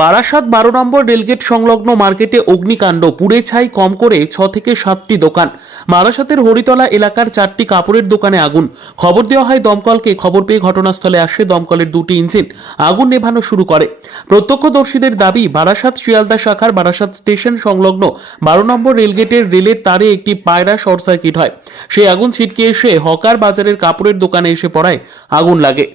বারাসাত ১২ নম্বর rail gate সংলগ্ন মার্কেটে অগ্নিকাণ্ড, পুড়ে ছাই কম করে ৬ থেকে ৭টি দোকান। বারাসাতের হরিতলা এলাকার ৪টি কাপড়ের দোকানে আগুন। খবর দেওয়া হয় দমকলকে। খবর পেয়ে ঘটনাস্থলে আসে দমকলের 2টি ইঞ্জিন। আগুন নেভানো শুরু করে। প্রত্যক্ষদর্শীদের দাবি, বারাসাত শিয়ালদা শাখার বারাসাত স্টেশন সংলগ্ন ১২ নম্বর রেলগেটের রেলের তারে একটি পায়রা শর্ট সার্কিট হয়। সেই আগুন ছিটকে এসে হকার বাজারের কাপড়ের দোকানে এসে পড়ায় আগুন লাগে।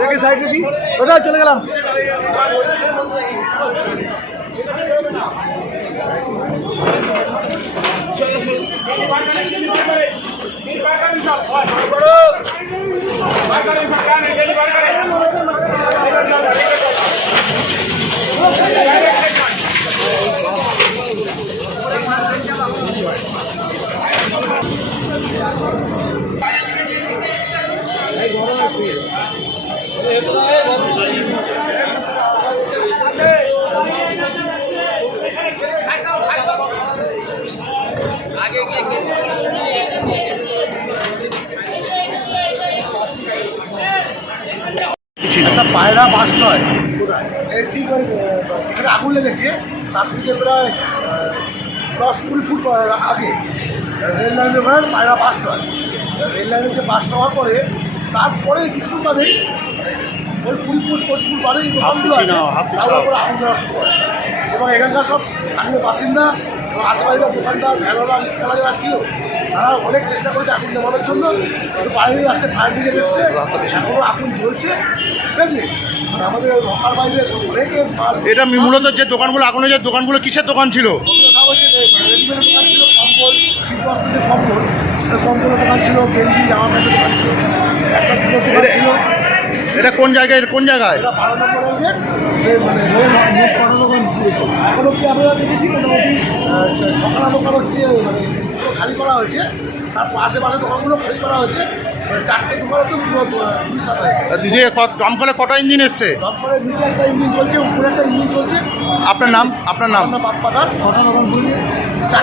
দেখি সাইড দেখি, কোথায় চলে গেলাম? একটা পায়রা বাস নয়, ঠিক এখানে আগুন লেগেছে। তার থেকে প্রায় 10-20 ফুট আগে রেল লাইনের ওখানে পায়রা বাস নয়। রেল লাইনের যে বাসটা হওয়ার পরে তারপরে কিছু বাদেই ওই 20 ফুট 25 ফুট বাদে এই দোকানগুলো আছে, তার উপরে আগুন দেওয়া শুরু করে। এবং এখানকার সব স্থানীয় বাসিন্দা এবং আশেপাশের দোকানদার, ভ্যানওয়ালা, রিক্সাওয়ালা যারা ছিল, তারা অনেক চেষ্টা করেছে আগুন নেভানোর জন্য। বাইরে আসছে, ফায়ার ব্রিগেড এসছে, এখনও আগুন জ্বলছে। ঠিক আছে, আর আমাদের হকার বাইরে অনেকে এটা মূলত যে দোকানগুলো আগুনের যে দোকানগুলো কিসের দোকান ছিল? রেডিমেডের দোকান ছিল, কম্বল, শীতবস্ত্রের যে কম্বলের দোকান ছিল, গেঞ্জি, জামা প্যান্টের দোকান ছিল, একটা জুতোর দোকান ছিল। এটা কোন জায়গায়? এটা কোন জায়গায়? এটা 12 নম্বর রেলগেট, মানে রেল করার দোকান। এখন অব্দি আমরা দেখেছি মোটামুটি সকালা দোকান হচ্ছে, মানে পুরো খালি করা হয়েছে। তারপর আশেপাশে দোকানগুলো খালি করা হয়েছে। মানে 4টে দোকানে তো পুরো পুলিশ আছে। দিদি দমকলে কটা ইঞ্জিন এসছে? দমকলের নিচে একটা ইঞ্জিন চলছে, উপরে একটা ইঞ্জিন চলছে। আপনার নাম? আপনার নাম? বাপ্পা দাস। কটা দোকান খুলছে?